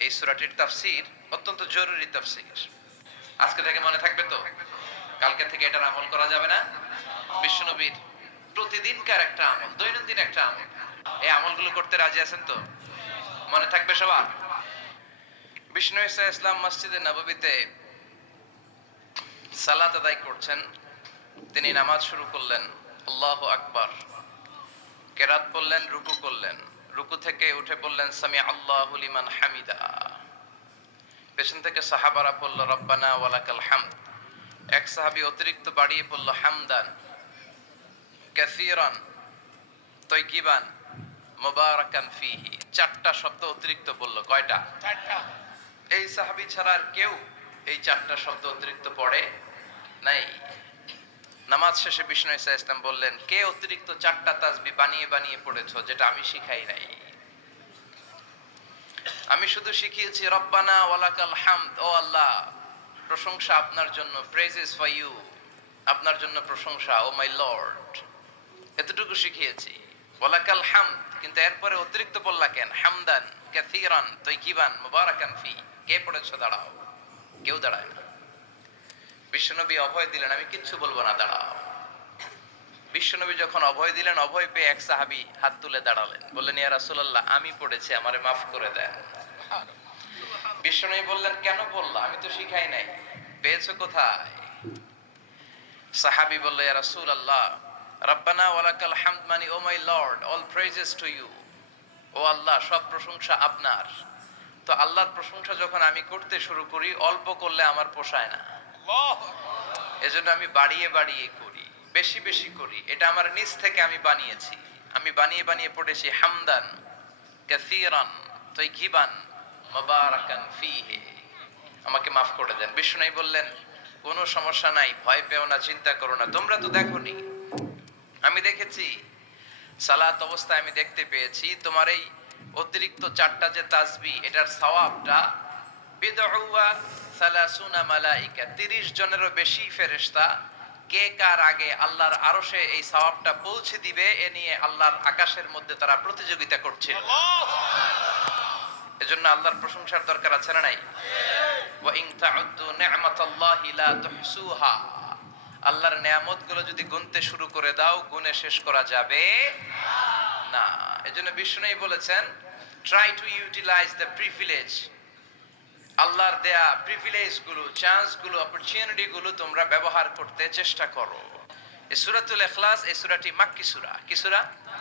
এই সুরাটির তাফসির অত্যন্ত জরুরি তাফসির। আজকে থেকে মনে থাকবে তো? কালকে থেকে এটার আমল করা যাবে না? বিশ্বনবীর প্রতিদিনকার একটা আমল, দৈনন্দিন একটা আমল। এই আমলগুলো করতে রাজি আছেন তো? মনে থাকবে সবার? বিষ্ণু ইসা ইসলাম মসজিদে নববীতে সালাত আদায় করছেন। তিনি নামাজ শুরু করলেন, আল্লাহ আকবার। কেরাত পড়লেন রুকু করলেন। রুকু থেকে উঠে পড়লেন সামি আল্লাহ লিমান হামিদা। পেছন থেকে সাহাবারা পড়ল রব্বানা ওয়ালাকাল হামদ। এক সাহাবি অতিরিক্ত বাড়িয়ে পড়ল হামদান কাসিরান তৈকিবান মোবারকান ফিহি। চারটা শব্দ অতিরিক্ত বলল কয়টা? এই সাহাবি ছাড়া আর কেউ এই চারটা শব্দ অতিরিক্ত পড়ে নাই। নামাজ শেষে বিষ্ণু ইসা ইসলাম বললেন, কে অতিরিক্ত চারটা তাজবি বানিয়ে বানিয়ে পড়েছ যেটা আমি শিখাই নাই? আমি শুধু শিখিয়েছি, রব্বানা ওয়ালাকাল হামদ, ও আল্লাহ, প্রশংসা আপনার জন্য প্রেজেস ফর ইউ আপনার জন্য প্রশংসা, ও মাই লর্ড। এতটুকু শিখিয়েছি। ওয়ালাকাল হামদ, কিন্তু এরপরে অতিরিক্ত বললা কেন? হামদান, কাসীরান তৈকিবান মুবারাকান ফি, কে পড়েছ? দাঁড়াও, কেউ দাঁড়ায় না। বিশ্বনবী অভয় দিলেন, আমি কিচ্ছু বলব না, দাঁড়াও। বিশ্বনবী যখন অভয় দিলেন, অভয় পেয়ে এক সাহাবি হাত তুলে দাঁড়ালেন। বললেন, ইয়া রাসূলুল্লাহ, আমি পড়েছি, আমারে মাফ করে দেন। বিশ্বনবী বললেন, কেন বললা? আমি তো শিখাই নাই। পেয়েছ কোথায়? সাহাবি বলল, ইয়া রাসূলুল্লাহ, রাব্বানা ওয়ালাকাল হামদ, মানি, O my lord, all praises to you. ও আল্লাহ, সব প্রশংসা আপনার। তো আল্লাহর প্রশংসা যখন আমি করতে শুরু করি, অল্প করলে আমার পোষায় না। এজন্য আমি বাড়িয়ে বাড়িয়ে করি, বেশি বেশি করি। এটা আমার নিজ থেকে আমি বানিয়েছি। আমি বানিয়ে বানিয়ে পড়েছি হামদান, কাসীরান তৈকিবান মুবারাকান ফিহে। আমাকে মাফ করে দেন। বিষ্ণু বললেন, কোনো সমস্যা নাই, ভয় পেও না, চিন্তা করো না। তোমরা তো দেখোনি। আমি দেখেছি, সালাত অবস্থায় আমি দেখতে পেয়েছি, তোমার এই অতিরিক্ত চারটা যে তাসবি এটার সওয়াবটা বিদউয়া সালাসুনা মালাইকা 30 জনেরও বেশি ফেরেশতা। কে কার আগে আল্লাহর আরশে এই সওয়াবটা পৌঁছে দিবে, এ নিয়ে আল্লাহর আকাশের মধ্যে তারা প্রতিযোগিতা করছিল। এজন্য আল্লাহর প্রশংসার দরকার আছে না নাই? ওয়া ইন তাউদ্দু নি'মাতাল্লাহি লা তুহসুহা। আল্লাহর নিয়ামতগুলো যদি গুনতে শুরু করে দাও, গুনে শেষ করা যাবে না। এজন্য বিষ্ণুই বলেছেন try to utilise the privilege আল্লাহর দেয়া প্রিভিলেজগুলো চান্সগুলো অপরচুনিটি গুলো তোমরা ব্যবহার করতে চেষ্টা করো। এই সুরাতুল এখলাস এই সুরাটি মাক্কি সুরা। কি সূরা?